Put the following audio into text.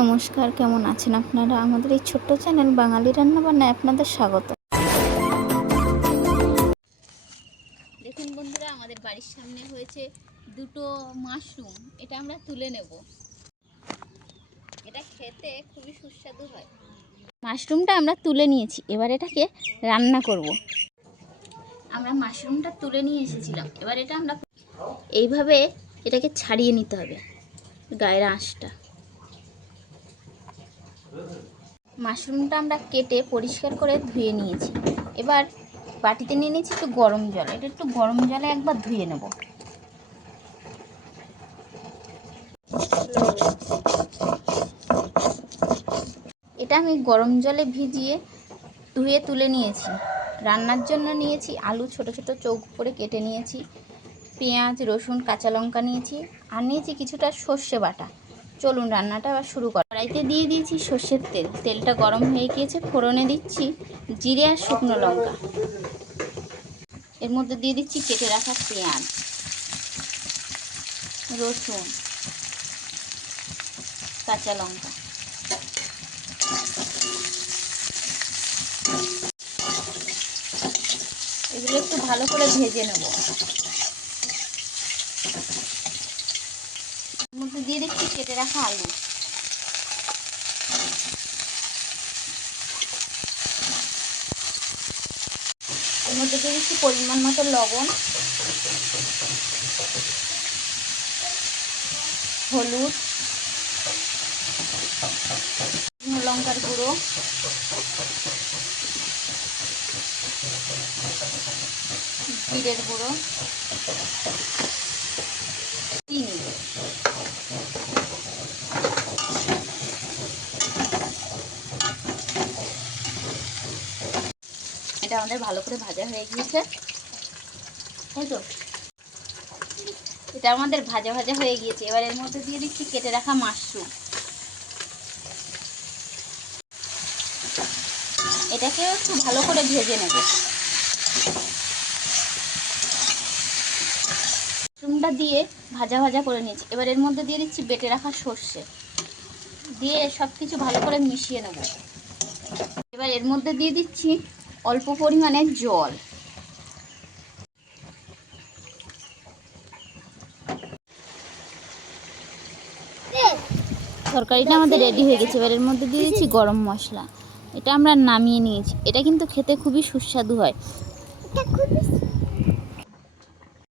নমস্কার, কেমন আছেন আপনারা? আমাদের এই ছোট্ট চ্যানেল বাঙালি রান্নাবান্নায় আপনাদের স্বাগত। দেখুন বন্ধুরা, আমাদের বাড়ির সামনে হয়েছে দুটো মাশরুম। এটা আমরা তুলে নেব। এটা খেতে খুবই সুস্বাদু হয়। মাশরুমটা আমরা তুলে নিয়েছি, এবার এটাকে রান্না করব। আমরা মাশরুমটা তুলে নিয়ে এসেছিলাম, এবার এটা আমরা এইভাবে এটাকে ছাড়িয়ে নিতে হবে গায়ের আঁশটা। মাশরুমটা আমরা কেটে পরিষ্কার করে ধুয়ে নিয়েছি। এবার বাটিতে নিয়ে নিয়েছি একটু গরম জল। এটা একটু গরম জলে একবার ধুয়ে নেব। এটা আমি গরম জলে ভিজিয়ে ধুয়ে তুলে নিয়েছি। রান্নার জন্য নিয়েছি আলু, ছোট ছোট চৌক করে কেটে নিয়েছি, পেঁয়াজ, রসুন, কাঁচা লঙ্কা নিয়েছি, আর নিয়েছি কিছুটা সর্ষে বাটা। চলুন রান্নাটা আবার শুরু করা। কড়াইতে দিয়ে দিয়েছি সর্ষের তেল। তেলটা গরম হয়ে গিয়েছে, ফোড়নে দিচ্ছি জিরে আর শুকনো লঙ্কা। এর মধ্যে দিয়ে দিচ্ছি কেটে রাখা পেঁয়াজ, রসুন, কাঁচা লঙ্কা। এগুলো একটু ভালো করে ভেজে নেব। এর মধ্যে দিয়ে দিচ্ছি কেটে রাখা আলু। এর মধ্যে দিয়ে দিচ্ছি পরিমাণ মতো লবণ, হলুদ, লঙ্কার গুঁড়ো, জিরের গুঁড়ো, চিনি। এটা আমাদের ভালো করে ভাজা হয়ে গিয়েছে, তাই তো? এটা আমাদের ভাজা ভাজা হয়ে গিয়েছে। এবার এর মধ্যে দিয়ে দিচ্ছি কেটে রাখা মাশরুম। এটাকে একটু ভালো করে ভেজে নেব। মাশরুমটা দিয়ে ভাজা ভাজা করে নিয়েছি। এবার এর মধ্যে দিয়ে দিচ্ছি বেটে রাখা সর্ষে, দিয়ে সব কিছু ভালো করে মিশিয়ে নেব। এবার এর মধ্যে দিয়ে দিচ্ছি অল্প পরিমাণে জল। তরকারিটা আমাদের রেডি হয়ে গেছে। এবার এর মধ্যে দিয়ে দিচ্ছি গরম মশলা। এটা আমরা নামিয়ে নিয়েছি। এটা কিন্তু খেতে খুবই সুস্বাদু হয়।